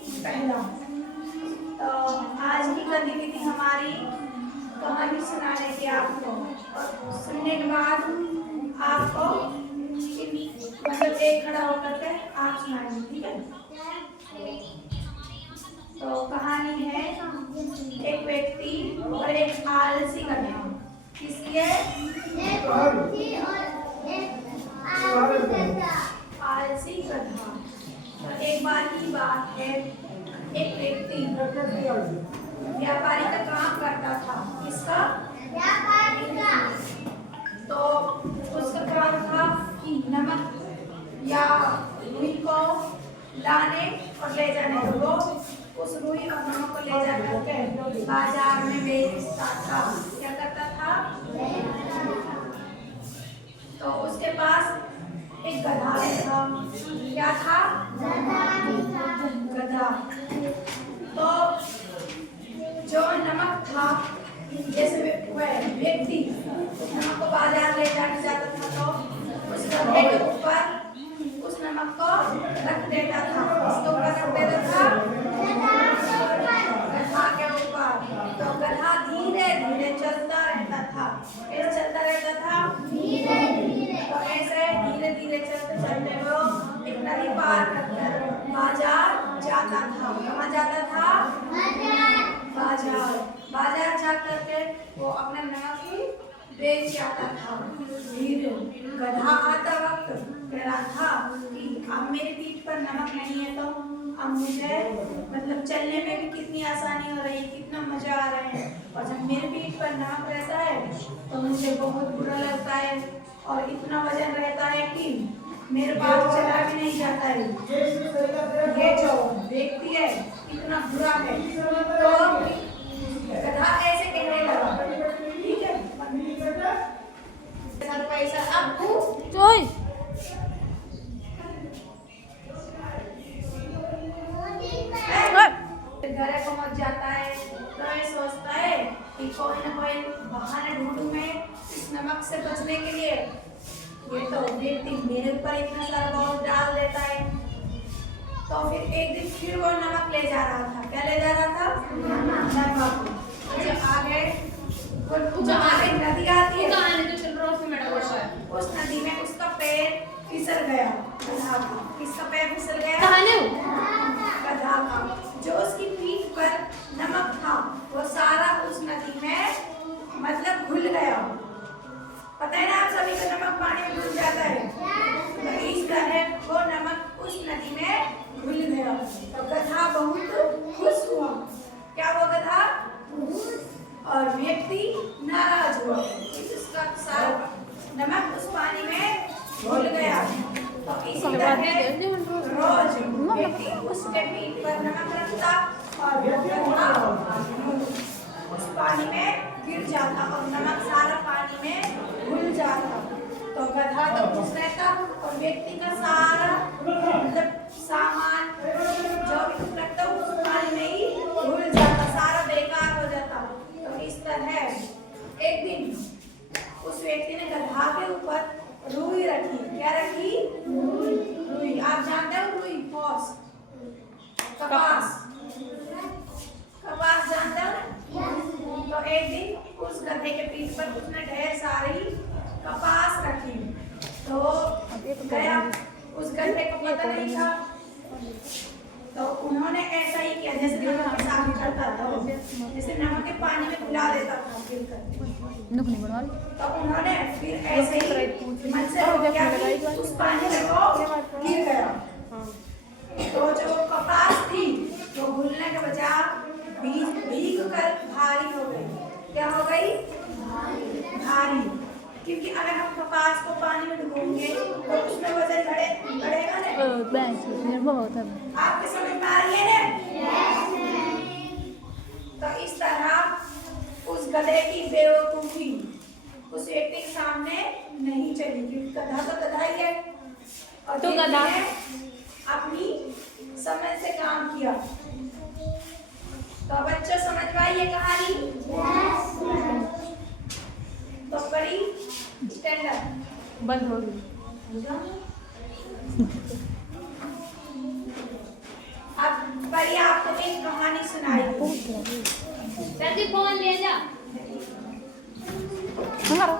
पहला। तो आज की गतिविधि हमारी कहानी सुनाने की आपको, और सुनने के बाद आपको मतलब एक खड़ा होकर के आप सुनाएंगे, ठीक है। तो कहानी है एक व्यक्ति और एक आलसी गधा। किसकी है? आलसी गधा। तो एक बार की बात है, एक व्यक्ति व्यापारी का काम करता था। किसका? व्यापारी का। तो उसका काम था कि नमक या रुई को लाने और ले जाने। तो वो उस रुई और नमक को ले जाकर के बाजार में बेचता था। क्या करता था? तो उसके पास एक गधा था। क्या था? गधा। तो जो नमक था, जैसे वह व्यक्ति नमक को बाजार ले जाने जाता था तो उस गधे के ऊपर उस नमक को रख देता था। उसके ऊपर रख देता था, गधा के ऊपर। तो गधा धीरे धीरे चलता रहता था। कैसे चलता रहता था? धीरे धीरे। तो ऐसे धीरे धीरे चलते चलते वो एक नदी पार कर बाजार जाता था। कहाँ जाता था? बाजार। बाजार जा करके वो अपना नमक ही बेच जाता था। धीरे गधा आता वक्त कह रहा था कि अब मेरी पीठ पर नमक नहीं है, तो अब मुझे मतलब चलने में भी कितनी आसानी हो रही है, कितना मजा आ रहा है। और जब मेरे पीठ पर नमक रहता है तो मुझे बहुत बुरा लगता है, और इतना वजन रहता है कि मेरे पास चला भी नहीं जाता है। ये जो व्यक्ति है इतना बुरा है। तो गधा ऐसे कहने लगा, ठीक है, पैसा अब घर पहुंच जाता है तो ये सोचता है कि कोई ना कोई बहाना ढूंढूं मैं इस नमक से बचने के लिए। ये तो व्यक्ति मेरे ऊपर इतना सारा बोझ डाल देता है। तो फिर एक दिन फिर वो नमक ले जा रहा था। क्या ले जा रहा था? नमक। जब आगे नदी आती है, उस नदी में उसका पैर फिसल गया। किसका पैर फिसल गया? गधा का। जो उसकी पीठ पर नमक था वो सारा उस नदी में मतलब घुल गया। पता है ना आप सभी को, नमक पानी में घुल जाता है। तो इस तरह वो नमक उस नदी में घुल गया। तो गधा बहुत खुश हुआ। क्या हुआ? गधा। और व्यक्ति नाराज हुआ कि उसका सारा नमक उस पानी में घुल गया। तो इसी तरह रोज व्यक्ति उसके पीठ पर नमक रखता और गधा उस पानी में गिर जाता और नमक सारा पानी में घुल जाता। तो गधा तो खुश रहता और व्यक्ति का सारा मतलब सामान जो भी कुछ रखता उस पानी में ही घुल जाता, सारा बेकार हो जाता। तो इस तरह एक दिन उस व्यक्ति ने गधा के ऊपर रुई रखी। क्या रखी? रुई। आप जानते हो रुई? फॉस, कपास। कपास जानते हो ना? तो एक दिन उस गधे के पीठ पर उसने ढेर सारी कपास रखी। तो गया, उस गधे को पता नहीं था, तो उन्होंने ऐसा ही किया जैसे नमक के साथ करता था, जैसे नमक के पानी में मिला देता था तो उन्होंने फिर ऐसे ही मन से क्या कि उस पानी में वो गिर गया। तो जो कपास थी वो घुलने के बजाय भीग कर भारी हो गई। क्या हो गई? भारी। क्योंकि अगर हम कपास को पानी में डुबोएंगे तो उसमें वजन बढ़ेगा ना। आपके समझ में आ रही है ना? तो इस तरह उस गधे की बेवकूफी उस व्यक्ति के सामने नहीं चली, क्योंकि गधा तो गधा ही है और तो गधा ने अपनी समझ से काम किया। तो बच्चों समझ पाई ये कहानी? तो बड़ी स्टैंडर्ड बंद हो गई। अब बढ़िया जल्दी फोन ले जा। हमारा